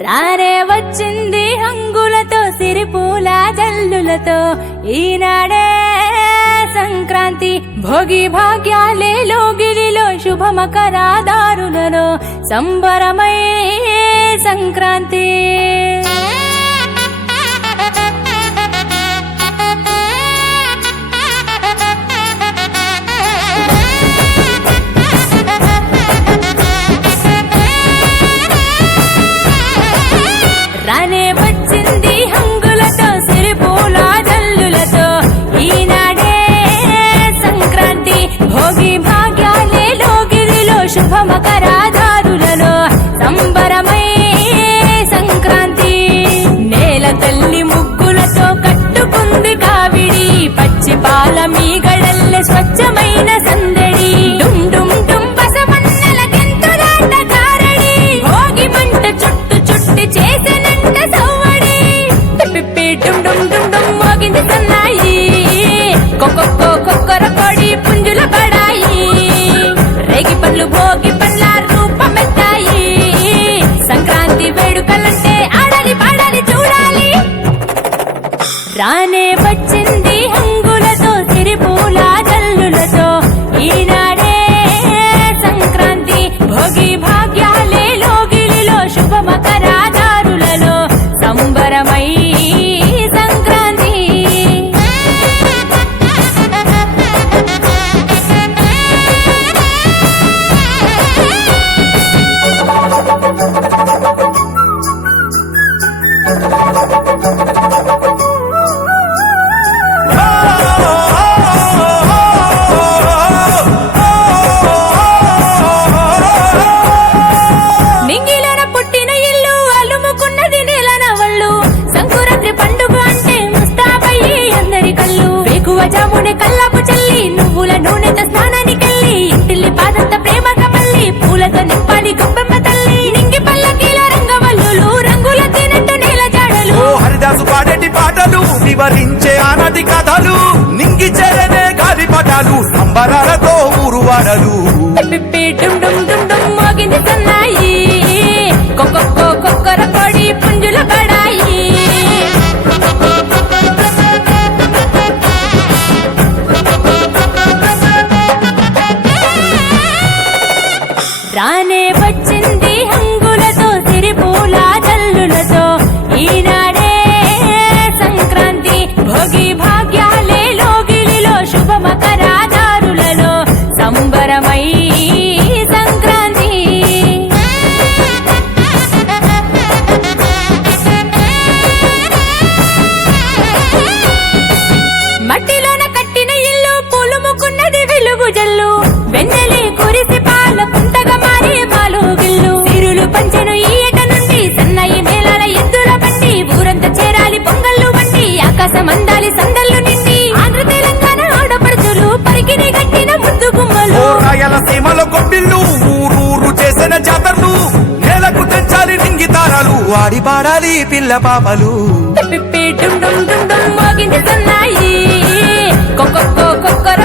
రానే వచ్చింది హంగులతో సిరిపూల జల్లులతో ఈనాడే సంక్రాంతి భోగి భాగ్యాలే లోగిలిలో శుభమకరాదారులలో సంబరమై సంక్రాంతి రానే వచ్చింది హంగులతో సిరిపూల జల్లులతో ఈనాడే సంక్రాంతి భోగి భాగ్యాలే లోగిలిలో శుభమకరాదారులలో సంబరమై సంక్రాంతి నేల తల్లి ముగ్గులతో కట్టుకుంది కావిడి పచ్చి పాల మీగడల్లె స్వచ్ఛమైన సందడి డుమ్ డుమ్ డుమ్ బసవన్నెల గెంతులాట కారడి భోగి మంట చుట్టు చుట్టి చేసెనంట సవ్వడి పిప్పి డుమ్ డుమ్ డుమ్ డుమ్ మోగింది సన్నాయి కొక్కొక్కో కొక్కర కొడి పుంజుల పడాయి రేగి పళ్ళు భోగి పండ్ల రూపమెత్తాయి సంక్రాంతి వేడుకలంటే ఆడాలి పాడాలి చూడాలి రానే వచ్చింది హంగులతో సిరిపూల జల్లులతో ఈనాడే సంక్రాంతి భోగి భాగ్యాలే లోగిలిలో శుభమకరాదారులలో సంబరమై సంక్రాంతి నింగిలోన పుట్టిన ఇల్లు అలుముకున్నది నెలన వళ్ళు సంకురాత్రి పండుగ అంటే ముస్తాబయ్యి అందరి కళ్ళు వేకువ జామునే కల్లాపు చల్లి నువ్వుల నూనెతో స్నానానికెళ్ళి ఇంటిల్లి పాదంత ప్రేమగా మళ్ళీ పూలతో నింపాలి గొప్పెమ్మ తల్లి నింగి పల్లకీల రంగవల్లులు రంగుల తినట్టు నేల జాడలు ఓ హరిదాసు పాడేటి పాటలు వివరించే ఆనాటి కథలు నింగి చేరనే గాలి పటాలు సంబరాలతో ఊరువాడలు పిప్పి డుమ్ డుమ్ డుమ్ డుమ్ మోగింది సన్నాయి కొక్కొక్కో కొక్కర పొడి పుంజుల పడాయి రానే వచ్చింది హంగులతో సిరిపూల జల్లులతో ఈనాడే సంక్రాంతి భోగి భాగ్యాలే లోగిలిలో శుభమకరాదారులలో సంబరమై సంక్రాంతి మట్టిలోన కట్టిన ఇల్లు పులుముకున్నది వెలుగు జల్లు వెన్నెలి కురిసి పాల పుంతగా మారి పాలు గిల్లు సిరులు పంచెను ఈ ఏట నుండి సన్నయి మేళాల ఎద్దుల బండి ఊరంతా చేరాలి పొంగళ్ళు వండి ఆకాశం అందాలి సందళ్ళు నిండి ఆంధ్ర తెలంగాణ ఆడపడుచులు పరికిని గట్టిన ముద్దు గుమ్మలు ఓ రాయలసీమలో కొట్టిల్లు ఊరూరు చేసిన జాతరలు నేలకు తెంచాలి నింగి తారాలు ఆడి పాడాలి పిల్ల పాపలు పిప్పి డుమ్ డుమ్ డుమ్ డుమ్ మోగింది సన్నాయి కొక్కొక్కో కొక్కర